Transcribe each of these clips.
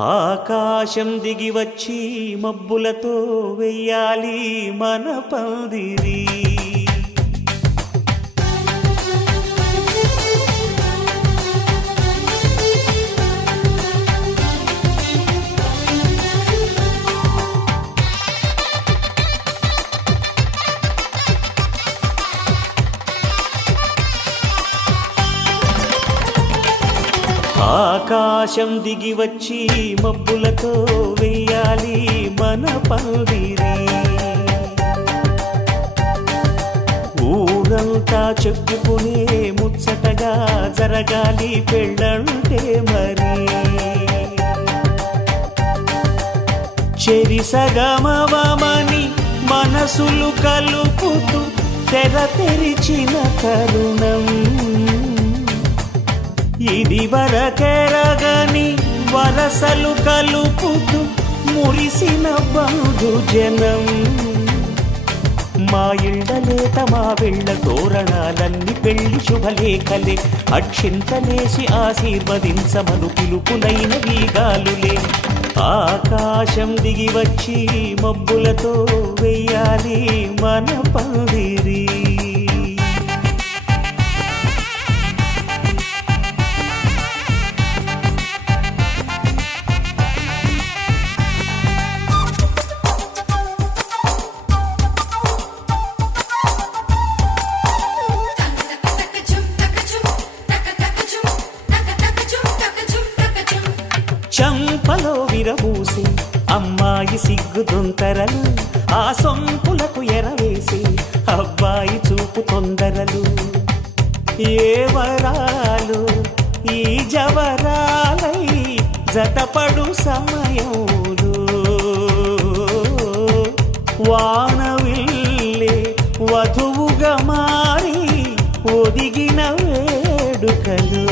ఆకాశం దిగి వచ్చి మబ్బులతో వెయ్యాలి మన పందిరి. ఆకాశం దిగి వచ్చి మబ్బులతో వెయ్యాలి మన పందిరి. ఊరంతా చెప్పుకునే ముచ్చటగా జరగాలి పెళ్ళంటే మరి. చెరిసగమవమని మనసులు కలుపుతూ తెర తెరిచిన తరుణం ఇది వరకెరగని వరసలు కలుపుతూ మురిసిన బంధుజనం. మా ఇళ్ళలేత మా వెళ్ళ తోరణాలన్నీ పెళ్లి శుభలేఖలే. అక్షింతలేసి ఆశీర్వదించమను పిలుపులైన వీగాలులే. ఆకాశం దిగి వచ్చి మబ్బులతో వెయ్యాలి మన పందిరి. చంపలో విరబూసి అమ్మాయి సిగ్గు దొంతరలు, ఆ సొంపులకు ఎరవేసి అబ్బాయి చూపు తొందరలు. ఏ వరాలు ఈ జవరాలై జతపడు సమయంలో వానవిల్లే వధువుగా మారి ఒదిగిన వేడుకలు.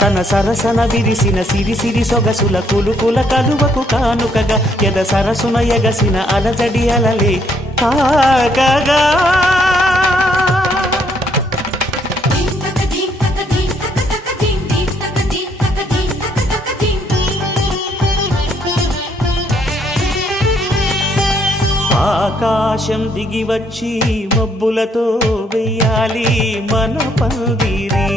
తన సరసన విరిసిన సిరిసిరి సొగసుల కులుకుల కలువకు కానుకగా ఎద సరసున ఎగసిన అలజడి అలలే తాకగా. ఆకాశం దిగి వచ్చి మబ్బులతో వెయ్యాలి మన పందిరి.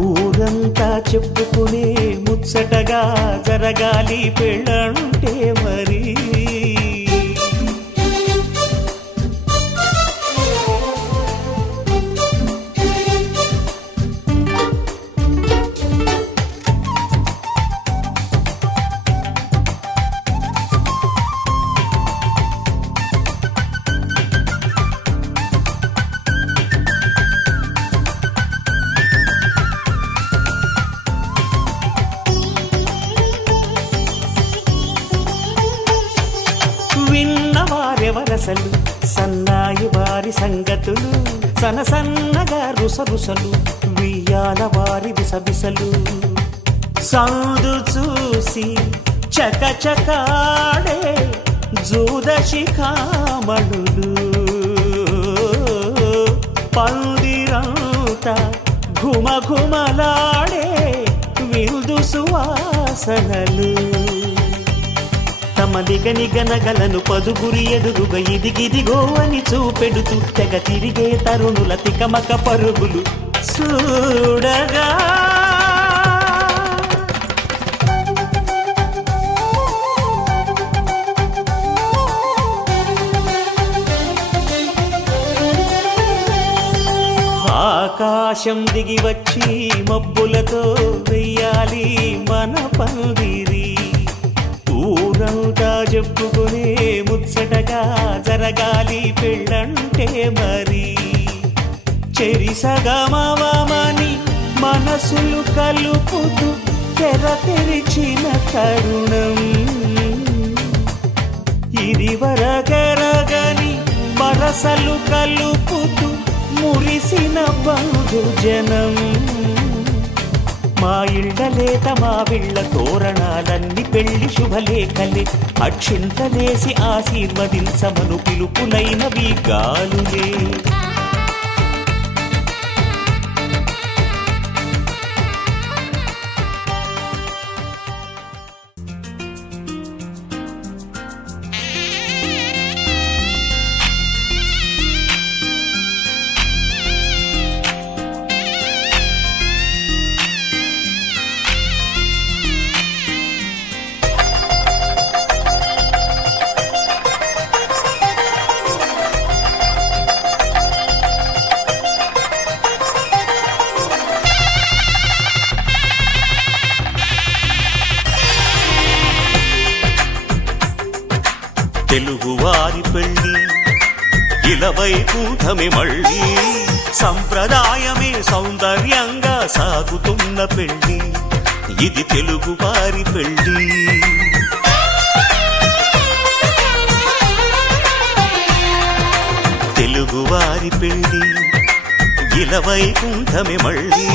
ఊరంతా చెప్పుకునే ముచ్చటగా జరగాలి పెళ్ళంటే మరి. విన్నవారెవరసలు సన్నాయి వారి సంగతులు, సనసన్నగా రుసరుసలు వియ్యాల వారి విసబిసలు. సందు చూసి చకచకాడే జూదశిఖామణులు, పందిరంతా ఘుమఘుమలాడే విందు సువాసనలు. తమ నిగనిగనగలను పదుగురి ఎదురుగా ఇదిగిదిగో అని చూపెడుతూ తెగ తిరిగే తరుణుల తికమక పరుగులు చూడగా. ఆకాశం దిగి వచ్చి మబ్బులతో వెయ్యాలి మన పందిరి. ఊరంతా చెప్పుకునే ముచ్చటగా జరగాలి పెళ్ళంటే మరి. చెరిసగమవమని మనసులు కలుపుతూ తెర తెరిచిన తరుణం ఇది వరకెరగని వరసలు కలుపుతూ మురిసిన బంధుజనం. మా ఇళ్ళలేత మా వీళ్ళ తోరణాలన్నీ పెళ్లి శుభలేఖలే. అక్షింతలేసి ఆశీర్వదించమను పిలుపులైన వీగాలులే. పెళ్ళి ఇలవైకుంఠమే మళ్ళీ సంప్రదాయమే సౌందర్యంగా సాగుతున్న పెళ్ళి ఇది తెలుగు వారి పెళ్ళి తెలుగువారి పెళ్ళి ఇలవైకుంఠమే మళ్ళీ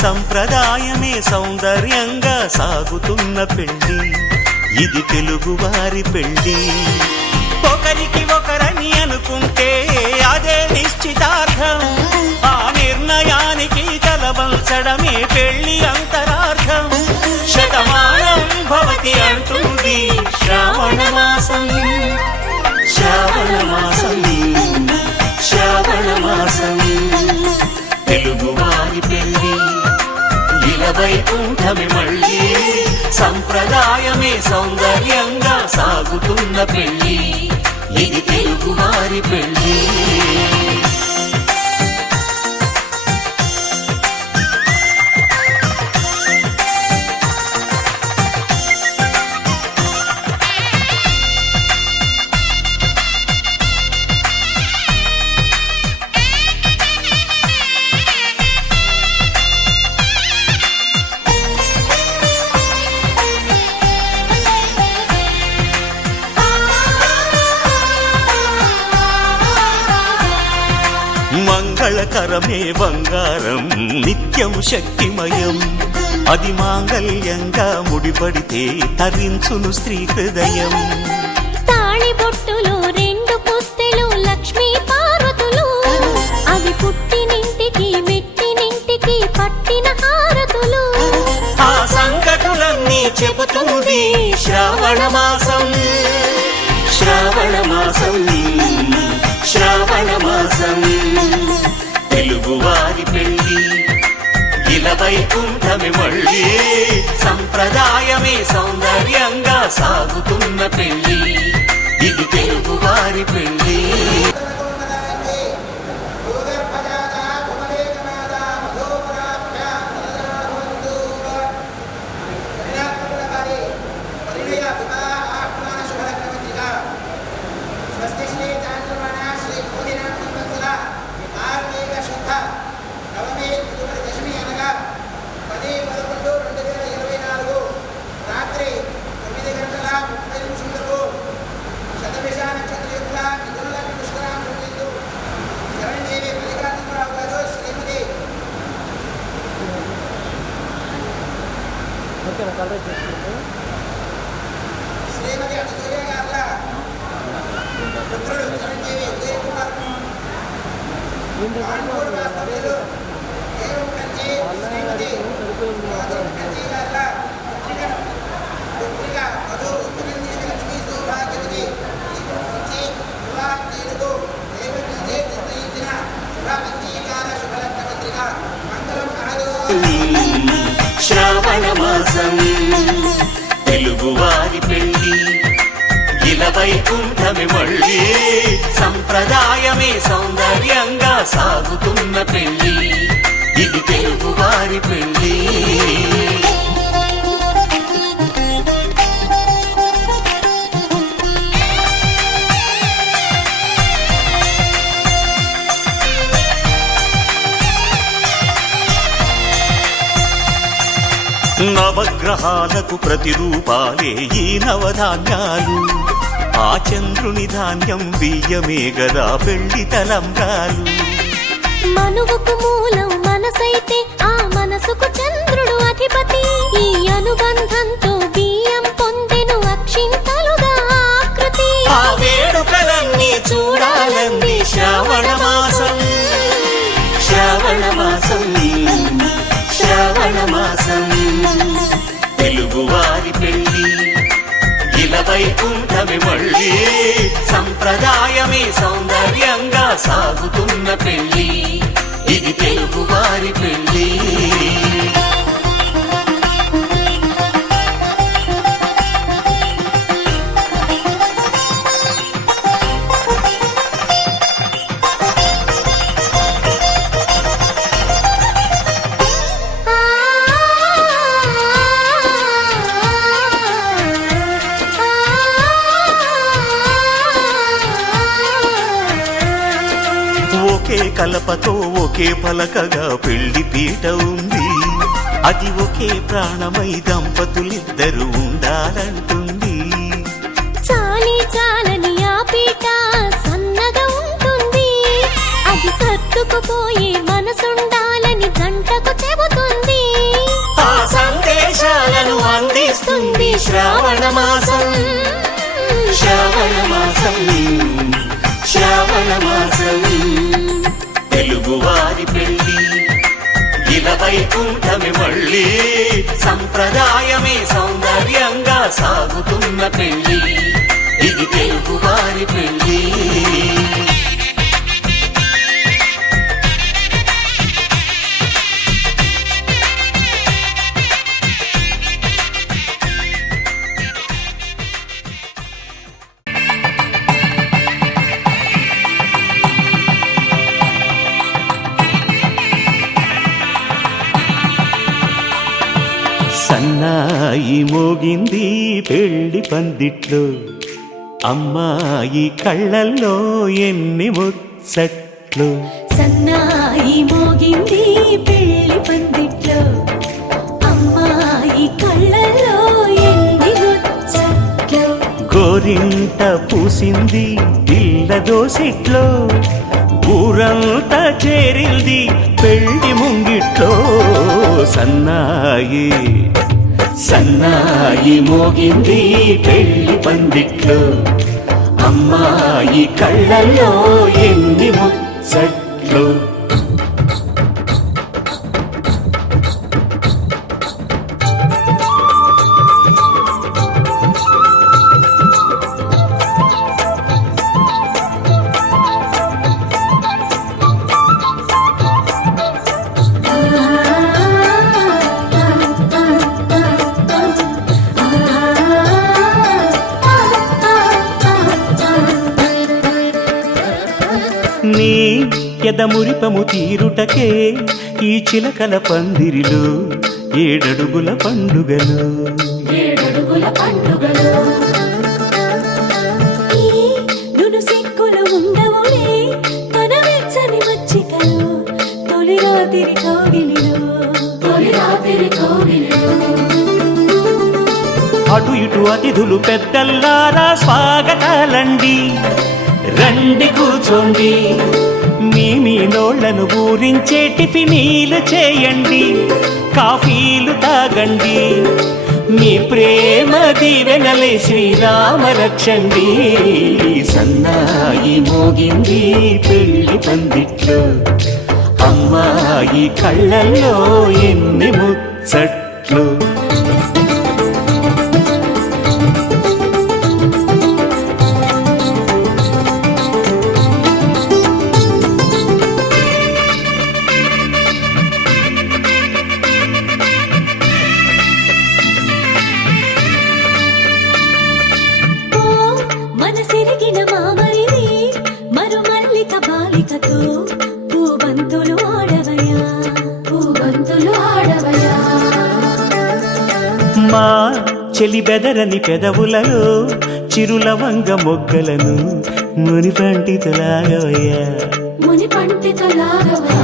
సంప్రదాయమే సౌందర్యంగా సాగుతున్న పెళ్ళి ఇది తెలుగువారి పెళ్ళి ఒకరికి ఒకరని అనుకుంటే అదే నిశ్చితార్థం ఆ నిర్ణయానికి తలవంచడమే పెళ్లి అంతరార్థం శతమానం భవతి అంటుంది శ్రావణ మాసం శ్రావణ మాసం శ్రావణ మాసం తెలుగువారి పెళ్ళి ఇలవైకుంఠమే మళ్ళీ సంప్రదాయమే సౌందర్యంగా సాగుతున్న పెళ్ళి ఇది తెలుగువారి పెళ్ళి మంగళకరమే బంగారం నిత్యం శక్తిమయం అది మాంగళ్యంగా ముడిపడితే తరించును స్త్రీ హృదయం తాళిబొట్టులో రెండు పుస్తెలు లక్ష్మీ పార్వతులు అవి పుట్టినింటికి మెట్టినింటికి పట్టిన హారతులు ఆ సంకటులన్నీ చెబుతుంది శ్రావణ మాసం శ్రావణ మాసం శ్రావణ మాసం తెలుగువారి పెళ్ళి ఇలవైకుంఠమే మళ్ళీ సంప్రదాయమే సౌందర్యంగా సాగుతున్న పెళ్ళి ఇది తెలుగువారి పెళ్ళి శ్రీమతి అనసూయ గార్ల పుత్రుడు చిరంజీవి ఉదయ్ కుమార్ కాన్పూర్ వాస్తవ్యులు దేవం కంచి శ్రీమతి మాధవ్ కంచి గార్ల పుత్రిక మధు ఉత్తరంజీవి లక్ష్మీ సౌభాగ్యవతి నుంచి వివాహం చేయుటకు దేవం కంచి నిర్ణయించిన శుభాంగీకార శుభలగ్న పత్రిక మంగళం కాదు శ్రావణ మాసం తెలుగువారి పెళ్ళి ఇలవైకుంఠమే మళ్ళీ సంప్రదాయమే సౌందర్యంగా సాగుతున్న పెళ్ళి ఇది తెలుగువారి పెళ్ళి నవగ్రహాలకు ప్రతిరూపాలే ఈ నవధాన్యాలు ఆ చంద్రుని ధాన్యం బియ్యమే గదా పెళ్లి తలంబ్రాలు మనువుకు మూలం మనసైతే ఆ మనసుకు చంద్రుడు అధిపతి ఈ అనుబంధంతో బియ్యం పొందెను అక్షింతలుగా ఆకృతి ఆ వేడుకలన్నీ చూడాలంది శ్రావణ మాసం శ్రావణ మాసం శ్రావణ మాసం తెలుగువారి పెళ్ళి ఇలవైకుంఠమే మళ్ళీ సంప్రదాయమే సౌందర్యంగా సాగుతున్న పెళ్ళి ఇది తెలుగువారి పెళ్ళి కలపతో ఒకే పలకగా పెళ్లి పీట ఉంది. అది ఒకే ప్రాణమై దంపతులిద్దరూ ఉండాలంటుంది. చాలి చాలని ఆ పీట సన్నగా ఉంటుంది. అది సర్దుకుపోయే మనసుండాలని జంటకు చెబుతుంది. ఆ సందేశాలను అందిస్తుంది శ్రావణ మాసం. శ్రావణ మాసం, శ్రావణ మాసం. తెలుగువారి పెళ్లి ఇలా వైకుంఠమి మళ్ళీ, సంప్రదాయమే సౌందర్యంగా సాగుతున్న పెళ్లి. ఇది తెలుగువారి పెళ్లి. సన్నాయి మోగింది పెళ్లి పందిట్లో, అమ్మాయి కళ్ళల్లో ఎన్ని ముచ్చట్లు. సన్నాయి మోగింది పెళ్లి పందిట్లో, అమ్మాయి కళ్ళల్లో ఎన్ని ముచ్చట్లు. గోరింట పూసింది పిల్ల దోసిట్లో, ఊరంతా చేరింది పెళ్లి ముంగిట్లో. సన్నాయి సన్నాయి మోగింది పెళ్లి పందిట్లో, అమ్మాయి కళ్ళల్లో ఎన్ని ముచ్చట్లు. నీ ఎదమురిపము తీరుటకే ఈ చిలకల పందిరిలో ఏడడుగుల పండుగలు. ఏడడుగుల పండుగలు ఈ నును సిక్కులు ఉండవులే తన వెచ్చని మచ్చికలు. తొలి రాత్రి కోగిలిలో, తొలి రాత్రి కోగిలిలో. అటు ఇటు అతిథులు పెద్దల్లారా స్వాగతాలండి, రండి కూర్చోండి. మీ నోళ్లను ఊరించే టిఫినీలు చేయండి, కాఫీలు తాగండి. మీ ప్రేమ దీవెనలే శ్రీరామ రక్షండి. సన్నాయి మోగింది పెళ్లి పందిట్లో, అమ్మాయి కళ్ళల్లో ఎన్ని ముచ్చట్లు. మనసిరిగిన మామరిది మరుమల్లిక బాలికతో పూబంతులు ఆడవయా, పూబంతులు ఆడవయా. మా చెలి బెదరని పెదవులలో చిరులవంగ మొగ్గలను మునిపంటితో లాగవయ్యా, మునిపంటితో లాగవయా.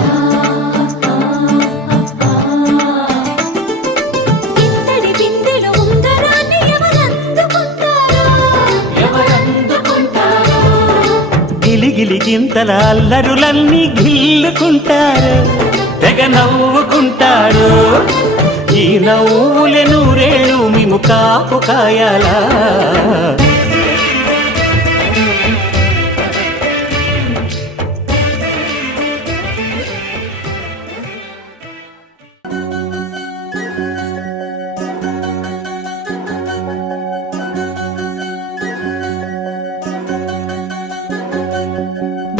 ఇంతటి బిందెలో ఉంగరాన్ని ఎవరందుకుంటారో, గిలిగిలి గింతల అల్లరులన్నీ గిల్లుకుంటారు, తెగ నవ్వుకుంటారు. ఈ నవ్వులే నూరేళ్ళు మేము కాపు కాయాలా.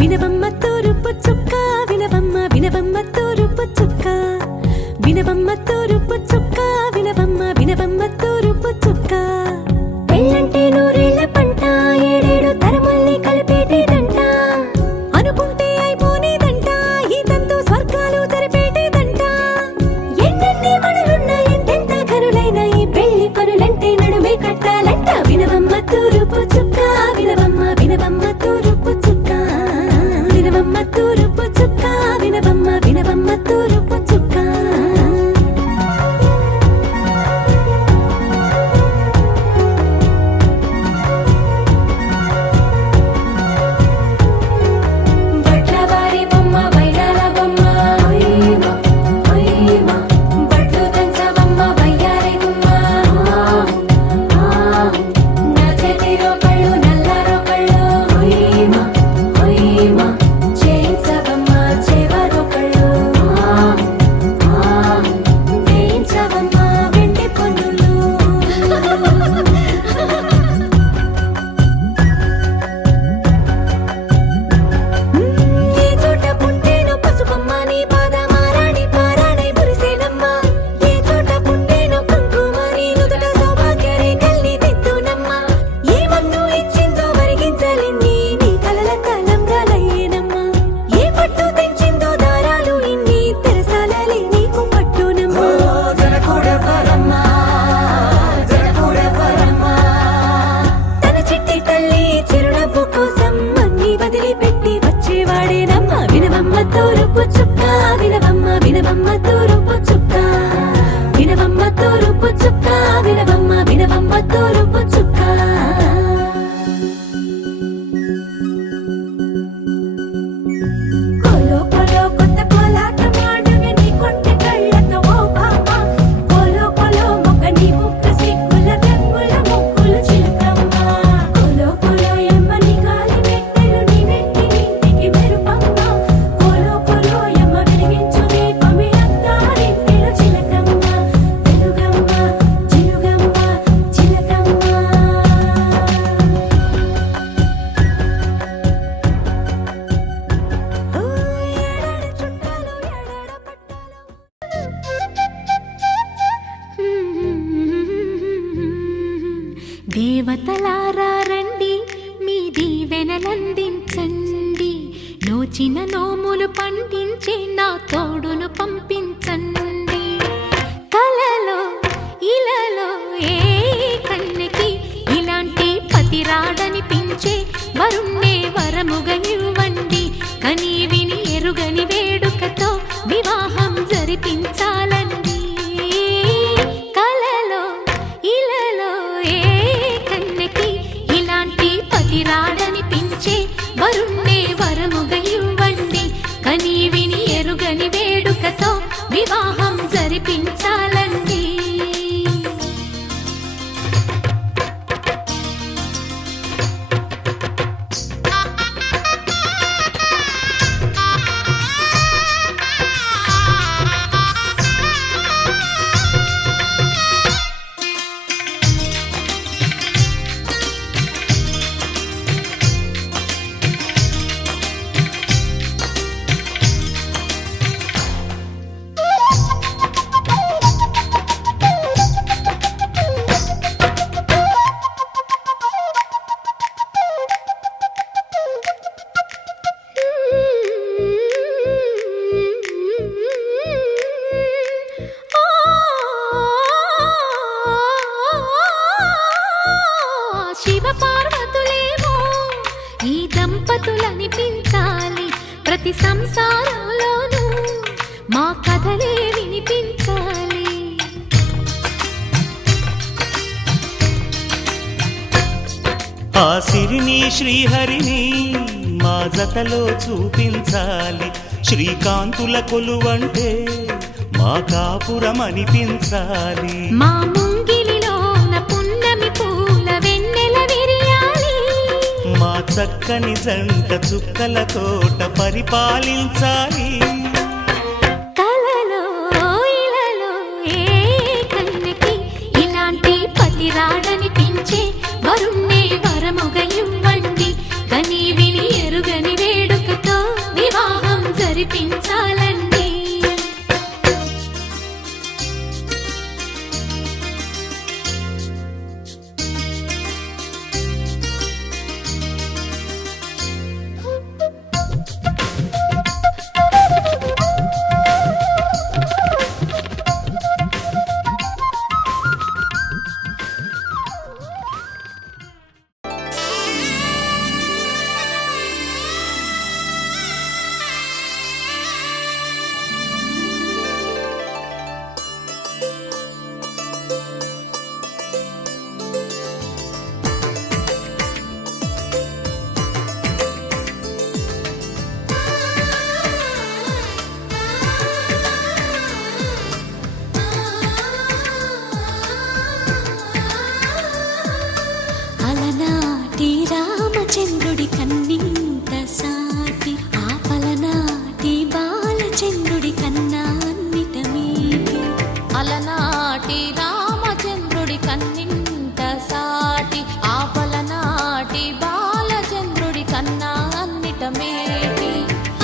వినవమ్మ తూరుపు చుక్క, వినవమ్మ వినవమ్మ తూరుపు చుక్క, వినవమ్మ తూరుపు చుక్క, వినవమ్మ వినవమ్మ తూరుపు చుక్క. పెళ్ళంటే నూరేళ్ల పంట, ఏడేడు తరముల్ని కలిపేటేదంట. అనుకుంటే అయిపోనేదంట, ఈ తంతు స్వర్గాలు జరిపేటేదంట. ఎన్నెన్ని మనులున్న ఎంతెంత కనులైన ఈ పెళ్లి పనులంటే నడుమే కట్టాలంట. వినవమ్మ తూరుపు చుక్క, వినవమ్మ వినవమ్మ తూరుపు చుక్క, వినవమ్మ తూరుపు చుక్క. శ్రీమతలారా రండి, మీ దీవెనలందించండి. నోచిన నోములు పండించే నా తోడును పంపించండి. కలలో ఇలలో ఏ కన్నెకి ఇలాంటి పతి రాడనిపించే వరుణ్ణే వరముగా ఇవ్వండి. కని విని ఎరుగని వేడుకతో వివాహం జరిపించాలండి. కలలో ఇలలో ఏ కన్నెకి ఇలాంటి పతి రాడనిపించే వరుణ్ణే వరముగా ఇవ్వండి. కని విని ఎరుగని వేడుకతో వివాహం జరిపించాలండి. శివపార్వతులేమో ఈ దంపతులనిపించాలి. ప్రతి సంసారంలోనూ మా కథలే వినిపించాలి. ఆ సిరిని శ్రీహరిని మా జతలో చూపించాలి. శ్రీకాంతుల కొలువంటే మా కాపురం అనిపించాలి. మా ముంగిలిలోన పున్నమి పూల వెన్నెల విరియాలి. మా చక్కని జంట చుక్కల తోట పరిపాలించాలి. కలలో ఇలలో ఏ కన్నెకి ఇలాంటి పతి రాడనిపించే వరుణ్ణే వరముగా ఇవ్వండి. కని విని ఎరుగని వేడుకతో వివాహం జరిపించాలండి. అలనాటి రామచంద్రుడి కన్నింత సాటి, ఆపలనాటి బాలచంద్రుడి కన్నా అన్నిట మీటి. అలనాటి రామచంద్రుడి కన్నింత సాటి, ఆపలనాటి బాలచంద్రుడి కన్నా అన్నిట మేటి.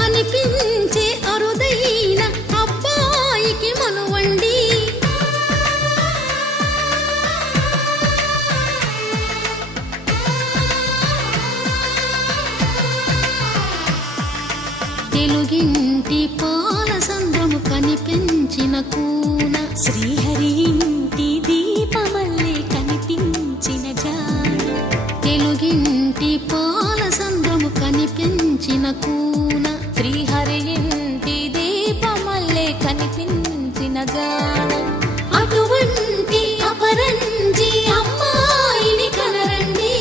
అనిపించే అరుదైన అబ్బాయికి మనువండి. తెలుగింటి పాల సంద్రము కనిపించిన కూన, శ్రీహరి ఇంటి దీపమల్లే కనిపించిన జాన. తెలుగింటి పాల సంద్రము కనిపించిన కూన, శ్రీహరి ఇంటి దీపమల్లే కనిపించిన జాడ. అటువంటి అపరంజి అమ్మాయిని కనరండి.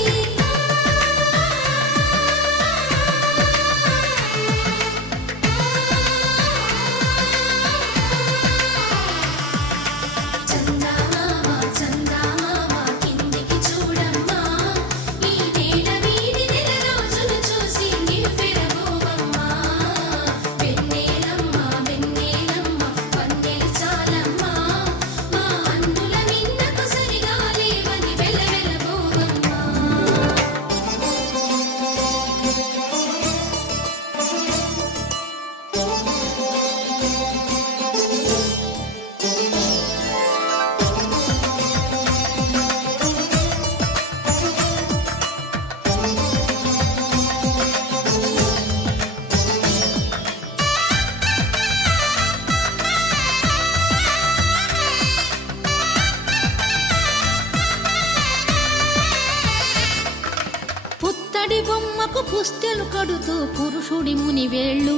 పాదములకు పుస్తెలు కడుతూ పురుషుడి ముని వేళ్ళు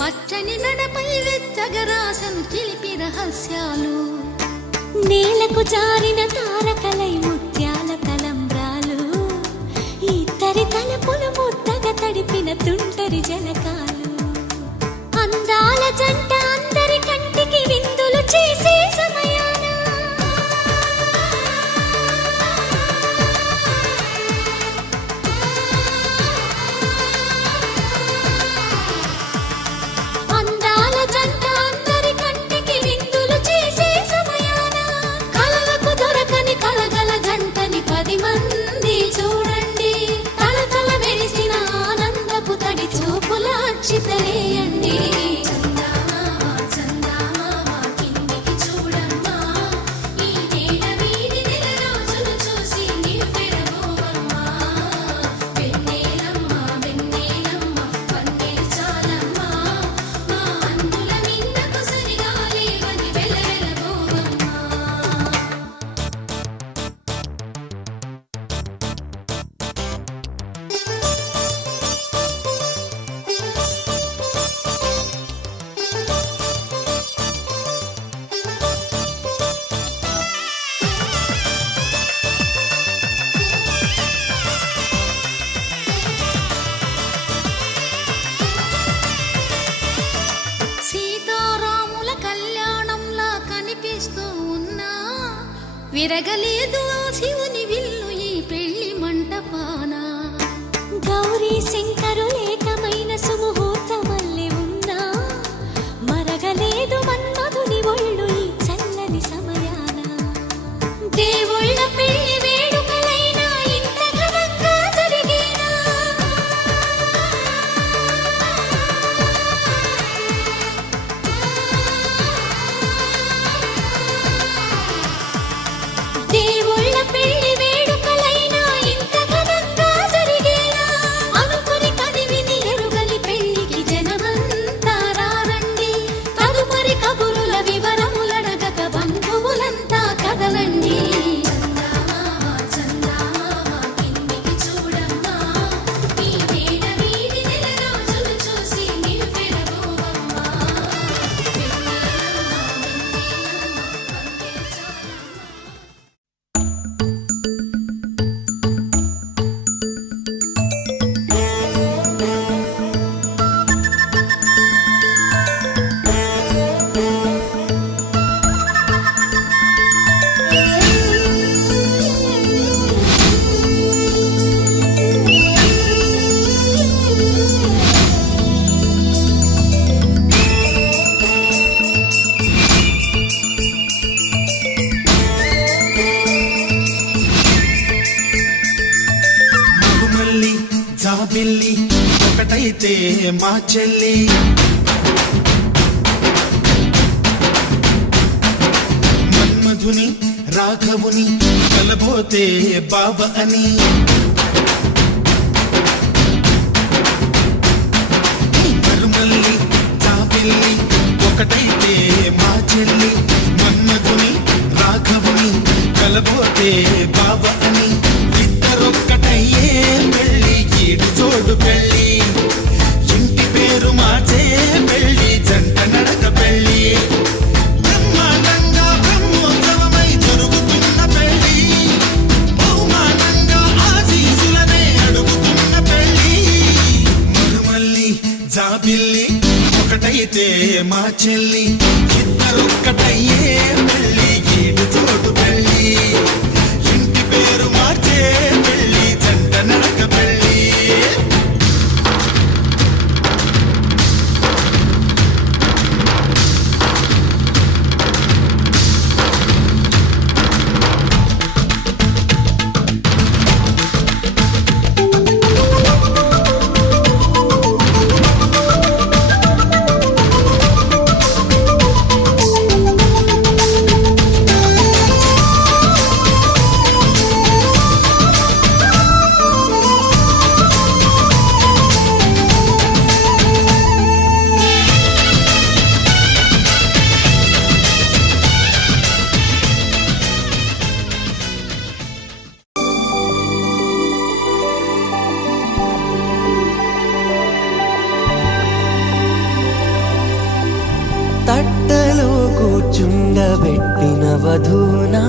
పచ్చని మెడపై వెచ్చగరాసను చిలిపి రహస్యాలు నేలకు జారిన తారకలై ముత్యాల తలంబ్రాలు ఇద్దరి తలపులు ముద్దగా తడిపిన తుంటరి జలకాలు అందాల జంట అందరి కంటికి విందులు చేసే సమయాన అందాల జంట అందరి కంటికి విందులు చేసే సమయాన కలలకు దొరకని కలగల జంటని 10 మంది చూడండి తలతల మెరిసిన ఆనందపు తడి చూపుల అక్షితలేయండి సీతారాముల కళ్యాణంలా కనిపిస్తూ ఉన్నా విరగలేదు ఆ శివుని విల్లు ఈ పెళ్లి మంటపాన గౌరీ శంకరు ఏకమైన సుముహూర్తమల్లె ఉన్నా మరగలేదు మన్మధుని ఒళ్ళు ఈ చల్లని సమయాన దేవుళ్ళ పెళ్లి వేడుకలైనా ఇంత ఘనంగా జరిగేనా దేవుళ్ళ పెళ్లి వేడుకలైనా ఇంత ఘనంగా జరిగేనా అనుకుని కదివిని ఎరుగని పెళ్లికి జనమంతా రారండి తదుపరి కబురుల వివరములడగక బంధువులంతా కదలండి మగుమల్లి జాబిల్లి ఒకటైతే మా చెల్లి మన్మధుని రాఘవుని కలబోతే బావ అని మరుమల్లి జాబిల్లి ఒకటైతే మా చెల్లి మన్మధుని రాఘవుని కలబోతే బావ అని ఇద్దరొక్కటయ్యే పెళ్ళి ఈడు జోడు పెళ్ళి ఇంటి పేరు మార్చే పెళ్ళి జంట నడక పెళ్ళి బ్రహ్మాండంగా బ్రహ్మోత్సవమై జరుగుతున్న పెళ్ళి బహుమానంగా ఆశీసులనే అడుగుతున్న పెళ్ళి మరుమల్లి జాబిల్లి ఒకటైతే మా చెల్లి ఇద్దరొక్కటయ్యే పెళ్ళి ఈడు జోడు పెళ్ళి ఇంటి పేరు మార్చే పెళ్ళి జంట నడక పెళ్ళి వధూనా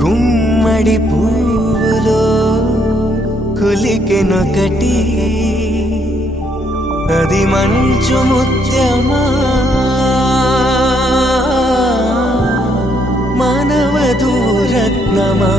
గుమ్మడి పువ్వులో కులికెనొకటి అది మంచు ముత్యమా మానవధూరత్నమా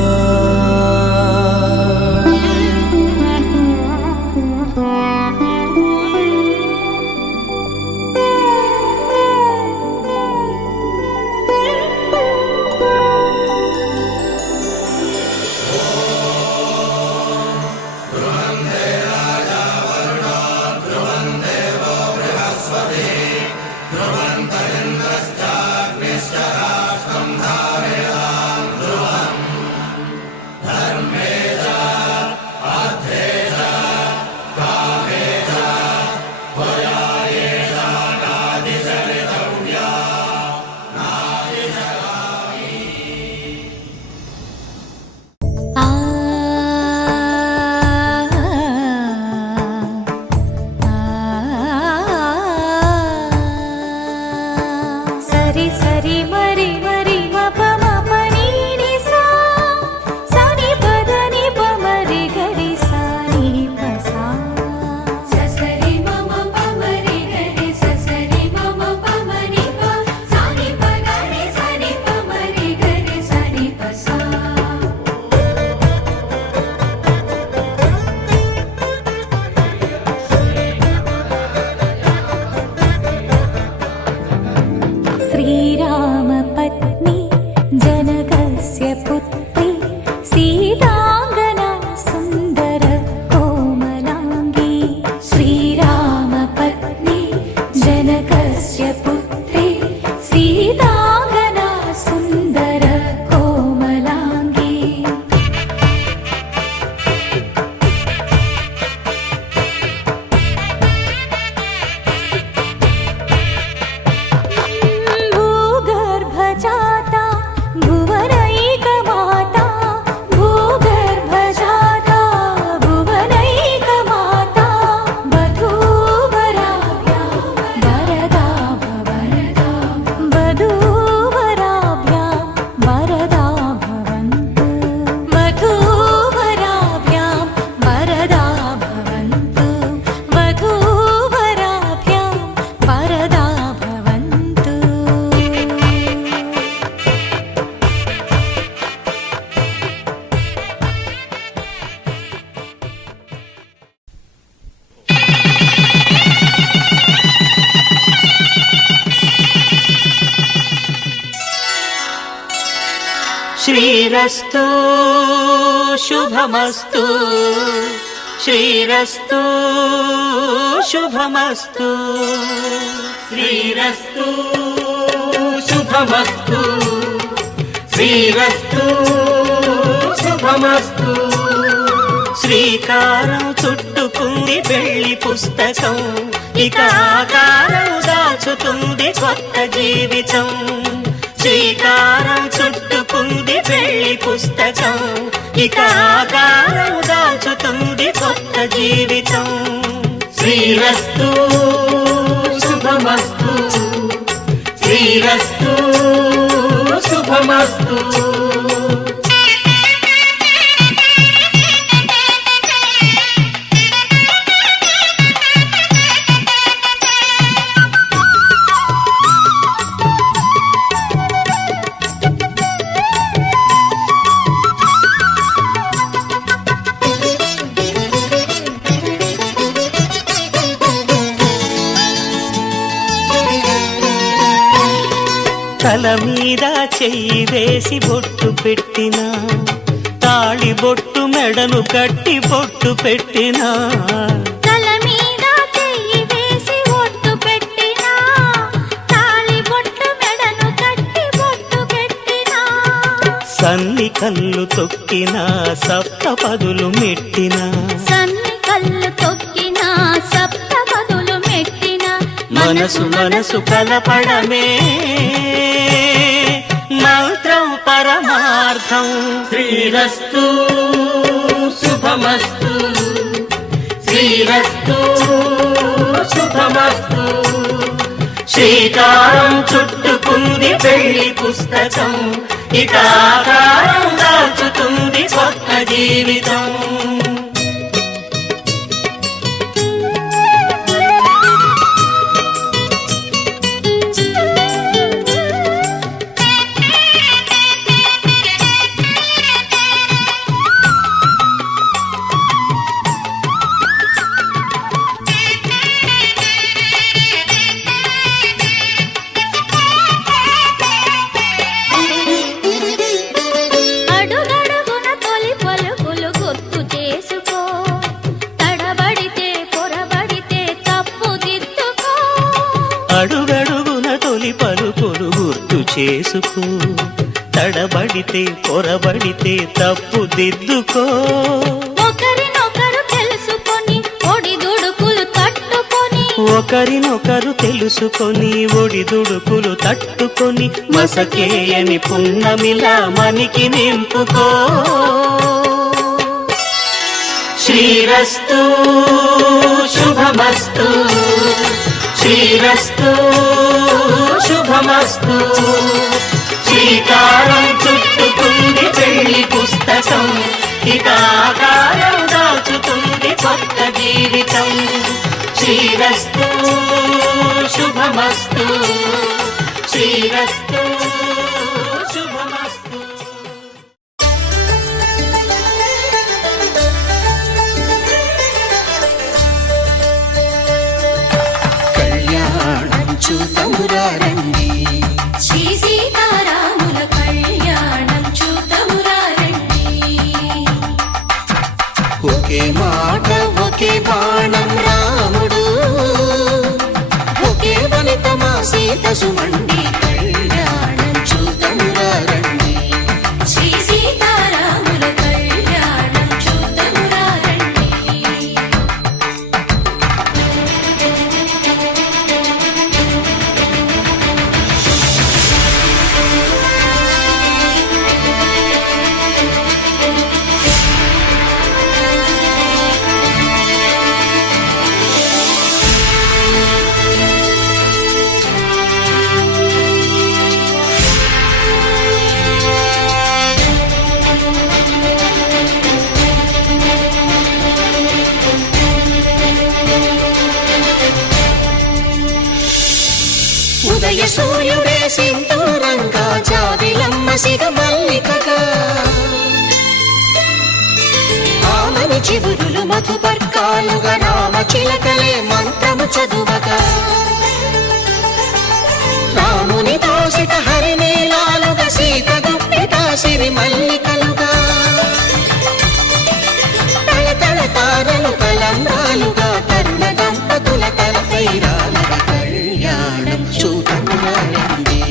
సరి సరి మరి మరి మప మప నీ ని సా సని పద ని ప మరి గరి సా ని ప సా ససరి మమ ప మరి గరి ససరి మమ ప మరి ప సని ప గరి సని ప మరి గరి సని ప సా श्रीरामपत्नी जनकस्य पुत्री सीताङ्गना सुन्दर कोमलाङ्गी श्रीरामपत्नी जनकस्य पुत्री सीताङ्गना सुन्दर कोमलाङ्गी भूगर्भजाता भुवनैकमाता भूगर्भजाता भुवनैकमाता वधूवराभ्यां वरदा भवन्तु वधूवराभ्यां वरदा भवन्तु वधूवराभ्यां वरदा भवन्तु वधूवराभ्यां वरदा भवन्तु శ్రీరస్తు శుభమస్తు శ్రీరస్తు శుభమస్తు శ్రీరస్తు శుభమస్తు శ్రీరస్తు శుభమస్తు శ్రీకారం చుట్టుకుంది పెళ్లి పుస్తకం ఇక ఆకారం దాచుతుంది కొత్త జీవితం శ్రీకారం చుట్టుకుంది పెళ్లి పుస్తకం ఇక ఆకారం దాచుతుంది కొత్త జీవితం శ్రీరస్తు శుభమస్తు శ్రీరస్తు శుభమస్తు తల మీద చెయ్యి వేసి బొట్టు పెట్టినా తాళి బొట్టు మెడను కట్టి బొట్టు పెట్టినా తల మీద చెయ్యి వేసి ఒట్టు పెట్టినా తాళి బొట్టు మెడను కట్టి బొట్టు పెట్టినా సన్ని కళ్ళు తొక్కినా సప్త పదులు మెట్టినా సన్ని కళ్ళు తొక్కినా సప్త పదులు మెట్టినా మనసు మనసు కలపడమే మంత్రం పరమార్థం శ్రీరస్తు శుభమస్తు శ్రీరస్తు శుభమస్తు శ్రీకారం చుట్టుకుంది పెళ్లి పెళ్లి పుస్తకం ఇక ఆకారం దాల్చుతుంది కొత్త జీవితం. అడుగడుగున తొలి పలుకులు గుర్తు చేసుకో, తడబడితే పొరబడితే తప్పు దిద్దుకో. అడుగడుగున తొలి పలుకులు గుర్తు చేసుకో, తడబడితే పొరబడితే తప్పు దిద్దుకో. ఒకరినొకరు తెలుసుకొని ఒడిదుడుకులు తట్టుకొని, ఒకరినొకరు తెలుసుకొని ఒడిదుడుకులు తట్టుకొని మసకేయని పున్నమిలా మనికి నింపుకో. శ్రీరస్తు శుభమస్తు, శ్రీరస్తు శుభమస్తు. శ్రీకారం చుట్టుకుంది పెళ్లి పుస్తకం ఇక ఆకారం దాచుతుంది కొత్త జీవితం. శ్రీరస్తు శుభమస్తు, శ్రీరస్తు శుభమస్తు. కళ్యాణం చూతమురారండి, శ్రీ సీతారాముల కళ్యాణం చూతమురా రండి. ఒకే మాట ఒకే బాణం రాముడు, ఒకే వనిత మా సీత సుమండి. కళ్యాణం చూతమురారండి, శ్రీ సీతారాముల కళ్యాణం చూతమురా రండి. ఉదయ సూర్యుడే సింధూరంగా, జాబిలమ్మ సిగ మల్లికగా, ఆమని చివురులు మధుపర్కాలుగా, రామ చిలకలే మంత్రము చదువగా, రాముని దోసిట హరినీలాలుగా, సీత గుప్పిట సిరి మల్లికలుగా, తళతళ తారలు కలంబాలుగా, తరుణ దంపతుల తలపై రాలగా. కళ్యాణం చూతమురారండి,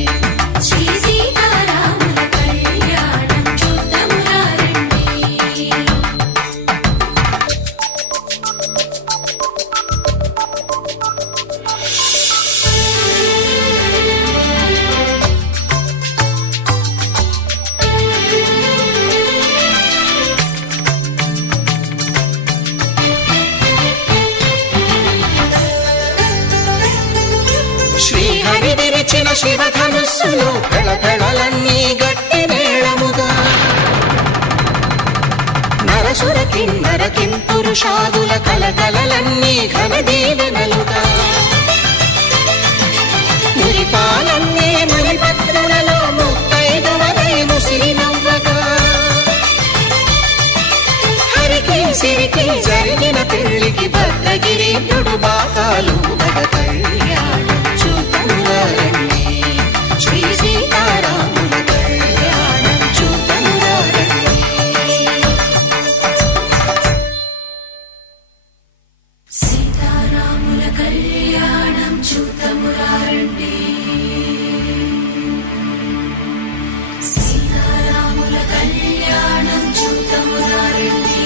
శ్రీ సీతారాముల కళ్యాణం చూతమురా రండి. శ్రీహరి విరిచిన శివధనుస్సులు పెళపెళలన్నీ గట్టి మేళముగా, నరసుర కిన్నర కింపురుషాదుల కలకలలన్నీ ఘన దీవెనలుగా, మురిపాలన్నీ మురిపత్రులలో ముత్తైదువలై ముసిరి నవ్వగా, హరికి సిరికి జరిగిన పెళ్లికి భద్రగిరి బాకాలు నగ. కళ్యాణం చూతమురారండి, శ్రీ సీతారాముల కళ్యాణం చూతమురారండి. సీతారాముల కళ్యాణం చూతమురా రండి. సీతారాముల కళ్యాణం చూతమురా రండి.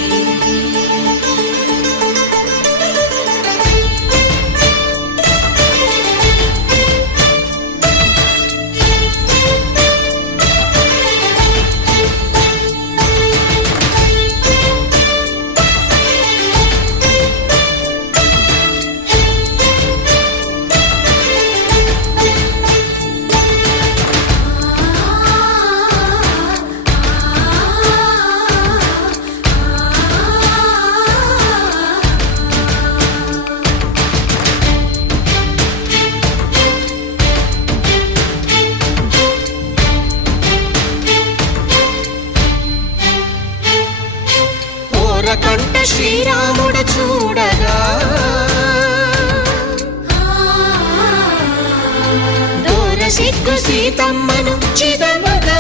ముగ్గు సీతమ్మను చిదమగా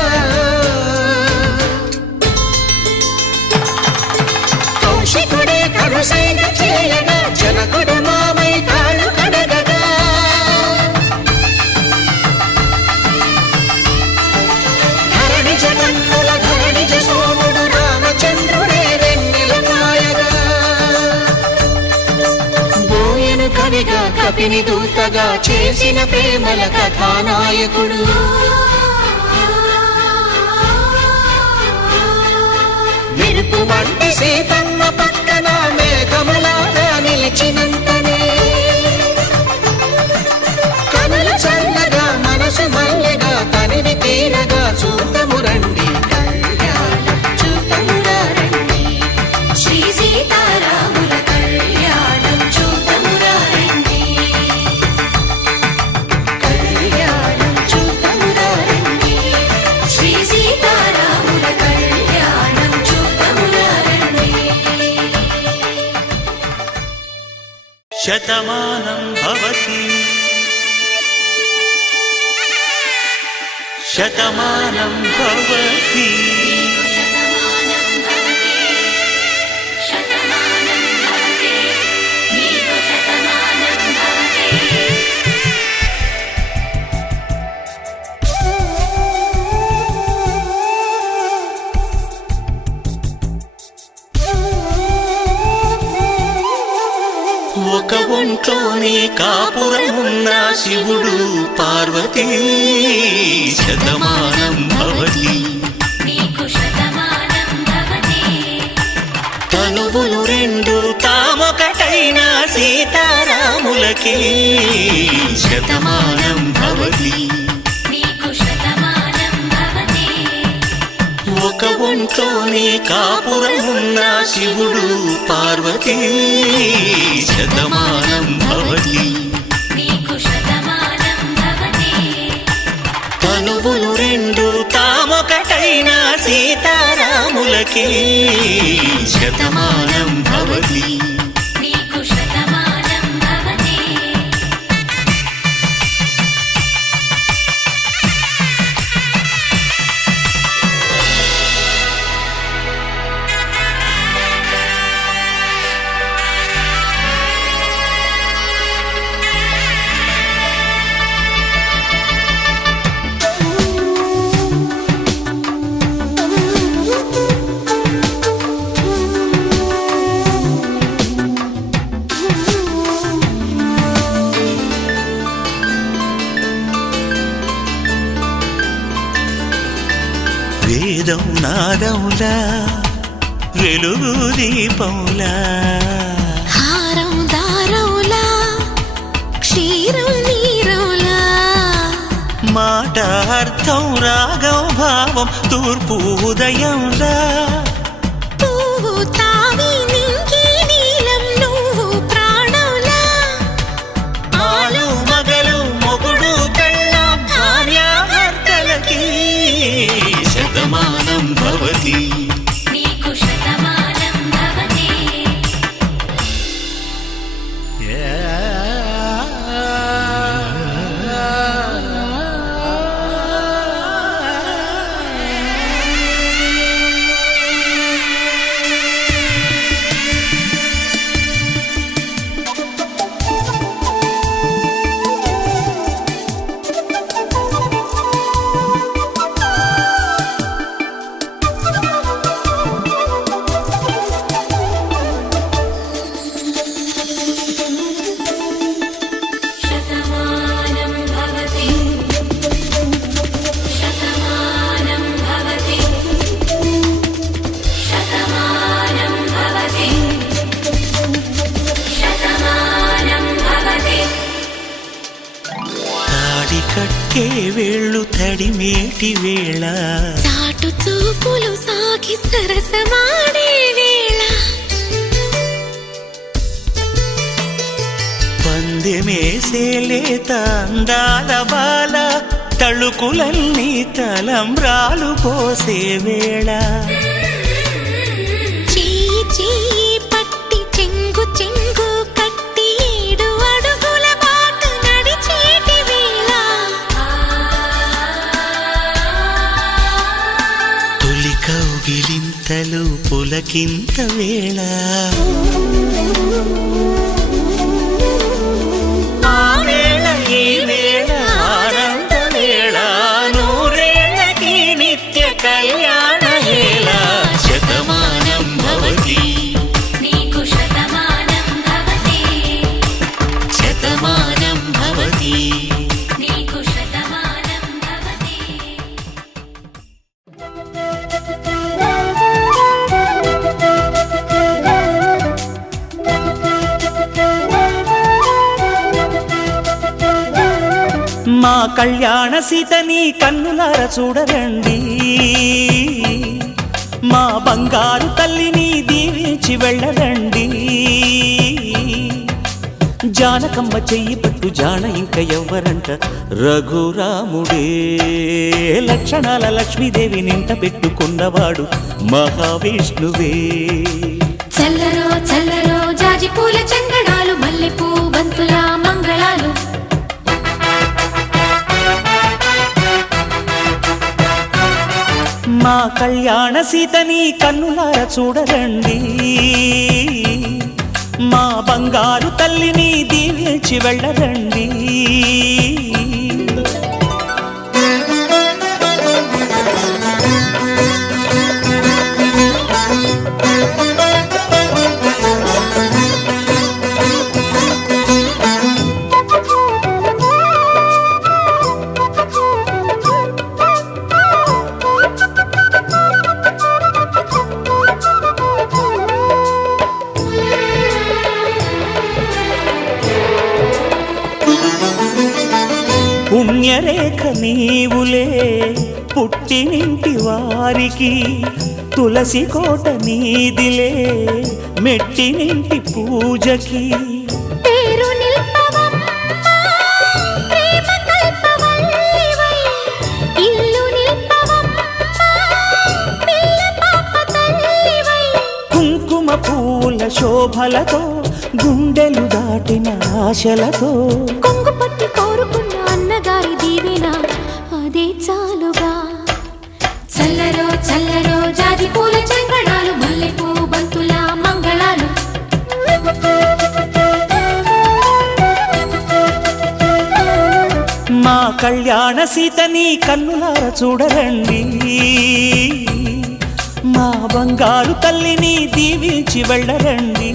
కౌశికుడే కరుసైన చేయగా జనకుడు మామై కాళ్ళు కడగగా ధరణి జగన్నుల ధరణిజ సోముడు రామచంద్రుడే వెన్నెల కాయగా బోయను కవిగా కపిని దూతగా చేసిన ప్రేమల కథానాయకుడు మెరుపు వంటి సీతమ్మ పక్కన మేఘములాగా నిలిచినంతనే కనులు చల్లగా మనసు మల్లెగా తనివి తీరగా చూతము రండి కళ్యాణం చూతమురా రండి శ్రీ సీతారాముల కళ్యాణం చూతమురా రండి కళ్యాణం చూతమురా రండి శ్రీ సీతారాముల కళ్యాణం చూతమురా రండి శతమానం భవతి శతమానం భవతి ఒక ఒంట్లోనే కాపురమున్న శివుడు పార్వతీ శతమానం భవతి తనువులు రెండు తామొకటైన సీతారాములకి శతమానం భవతి ఒక ఒంట్లోనే కాపురమున్న శివుడు పార్వతీ శతమానం భవతి తనువులు రెండు తామొకటైన సీతారాములకి శతమానం భవతి వేదం నాదములా వెలుగు దీపములా హారం దారవులా క్షీరం నీరవులా మాట అర్థం రాగం భావం తూర్పు ఉదయంలా పువ్వు తావి నింగి నీలం నువ్వు ప్రాణంలా ఆలు మగలు మొగుడు పెళ్ళాం భార్యాభర్తలకి శతమానం భవతి కట్టే వేళ్ళు తడిమేటి వేళ చాటు చూపులు సాగి సరసమాడే వేళ పందెమేసే లేత అందాల బాల తళుకులన్నీ తలంబ్రాలు పోసే వేళ చెయ్యి చెయ్యి పట్టి చెంగు చెంగు కట్టి 7 అడుగుల బాట నడిచేటి వేళ కౌగిలింతలు పులకింత వేళ ఆ వేళ ఈ వేళ ఆనంద వేళ నూరేళ్ళకి నిత్య కళ్యాణ వేళ శతమానం భవతి నీకు శతమానం భవతి శతమానం భవతి నీకు శతమానం భవతి మా కళ్యాణ సీతని కన్నులార చూడరండి మా బంగారు తల్లిని దీవించి వెళ్ళరండి జానకమ్మ చెయ్యి పట్టు జాన ఇంక ఎవ్వరంట రఘురాముడే లక్షణాల లక్ష్మీదేవి నింట పెట్టుకున్నవాడు మహావిష్ణువే చల్లరో చల్లరో జాజి పూల చంగడాలు మల్లెపూ బంతుల మంగళాలు మా కళ్యాణ సీతని కన్నులార చూడరండి మా బంగారు తల్లిని దీవించి వెళ్ళరండి పుణ్యరేఖ నీవులే పుట్టినింటి వారికి తులసి కోట నీదిలే మెట్టినింటి పూజకి పేరు నిల్పవమ్మ ప్రేమ కల్పవల్లివై ఇల్లు నిల్పవమ్మ పిల్ల పాప తల్లివై కుంకుమ పూల శోభలతో గుండెలు దాటిన ఆశలతో కొంగు పట్టి కోరుకున్న అన్నగారి దీవెన అదే చాలుగా చల్లరో చల్లరో జాజి పూల చంగడాలు మల్లెపూ బంతుల మంగళాలు మా కళ్యాణ సీతని కన్నులార చూడరండి మా బంగారు తల్లిని దీవించి వెళ్ళరండి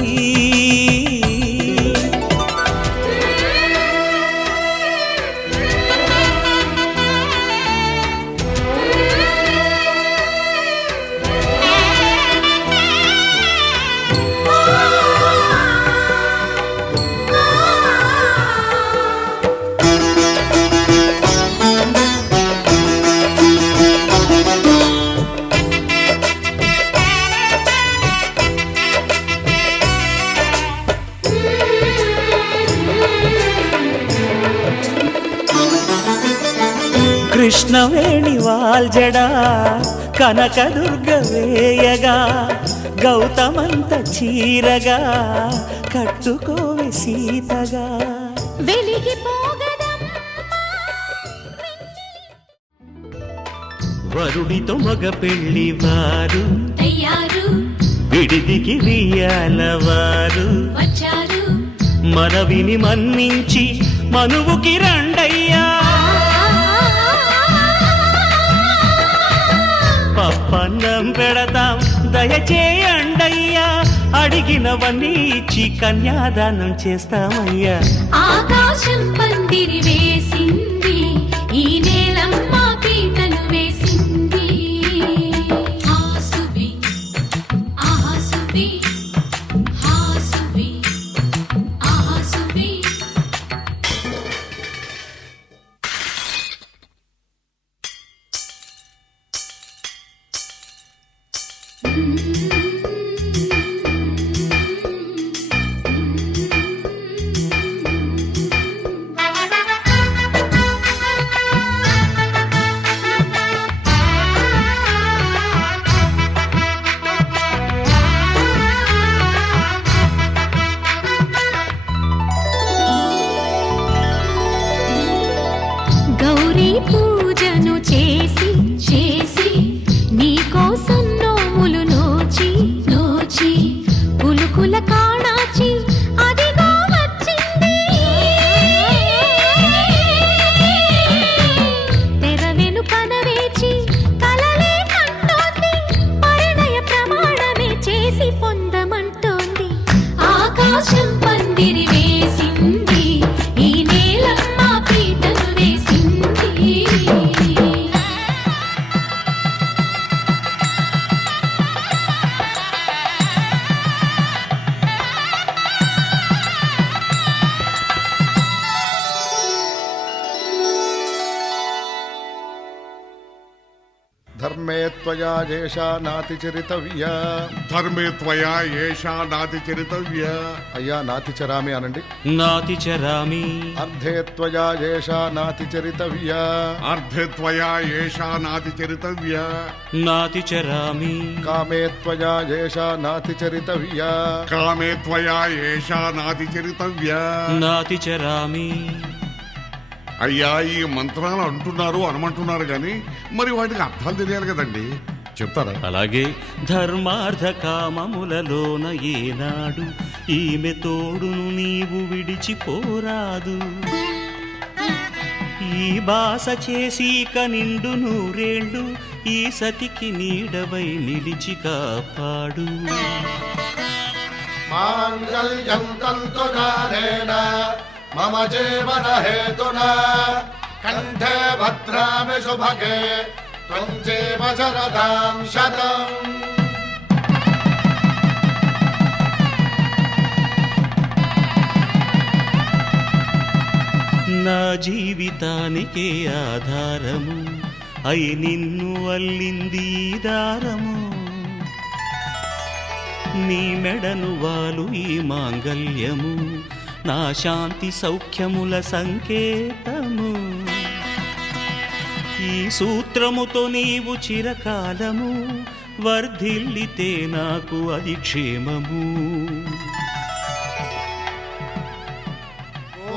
కృష్ణవేణి వాల్జడా కనకదుర్గ వేయగా గౌతమంత చీరగా కట్టుకోవి సీతగా వరుడితో మగ పెళ్లి వారు తయారు విడిదికి వియ్యాలవారు వచ్చారు మనవిని మన్నించి మనువుకి రండయ్యా పప్పన్నం పెడతాం దయచేయండయ్యా అడిగినవన్నీ ఇచ్చి కన్యాదానం చేస్తామయ్యా ఆకాశం పందిరి వేసింది ఈ నేలమ్మ పీటలు వేసింది హాసువి ఆహాసువి హాసువి ఆహాసువి ధర్మే త్వయా ఏషా నాతిచరితవ్యా. ధర్మే త్వయా ఏషా నాతిచరితవ్యా. అయ్యా నాతిచరామి అనండి. నాతిచరామి. అర్ధే త్వయా ఏషా నాతిచరితవ్యా. అర్ధే త్వయా ఏషా నాతిచరితవ్యా. నాతిచరామి. కామే త్వయా ఏషా నాతిచరితవ్యా. కామే త్వయా ఏషా నాతిచరితవ్యా. నాతిచరామి. అయ్యా ఈ మంత్రాలు అంటున్నారు అనమంటున్నారు గాని మరి వాటికి అర్థాలు తెలియాలి కదండి, చెప్తారా? అలాగే ధర్మార్థ కామములలోన ఏనాడు ఈమె తోడును నీవు విడిచిపోరాదు. ఈ బాస చేసి కనిండు నూరేళ్ళు ఈ సతికి నీడవై నిలిచి కాపాడు. మాంగళ్యం తంతునానేన మమ జీవన హేతునా కంఠే భద్రామి శుభగే త్వం జీవ శరదాం శతం. నా జీవితానికే ఆధారము అయి నిన్ను అల్లింది ఈ దారము. నీ మెడను వాలు ఈ మాంగల్యము నా శాంతి సౌఖ్యముల సంకేతము. ఈ సూత్రముతో నీవు చిరకాలము వర్ధిల్లితే నాకు అది క్షేమము.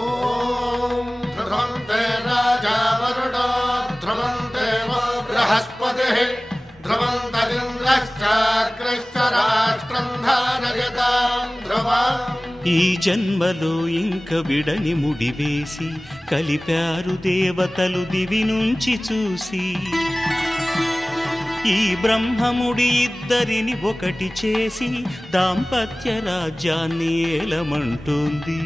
ఓం ధ్రువంతే రాజా వరుణో ధ్రువంతే బృహస్పతిః ధ్రువంతరింద్రశ్చాగ్రశ్చ రాష్ట్రం ధారయతాం ధ్రువం. ఈ జన్మలో ఇంక విడని ముడివేసి కలిపారు దేవతలు దివి నుంచి చూసి. ఈ బ్రహ్మముడి ఇద్దరిని ఒకటి చేసి దాంపత్య రాజ్యాన్ని ఏలమంటుంది.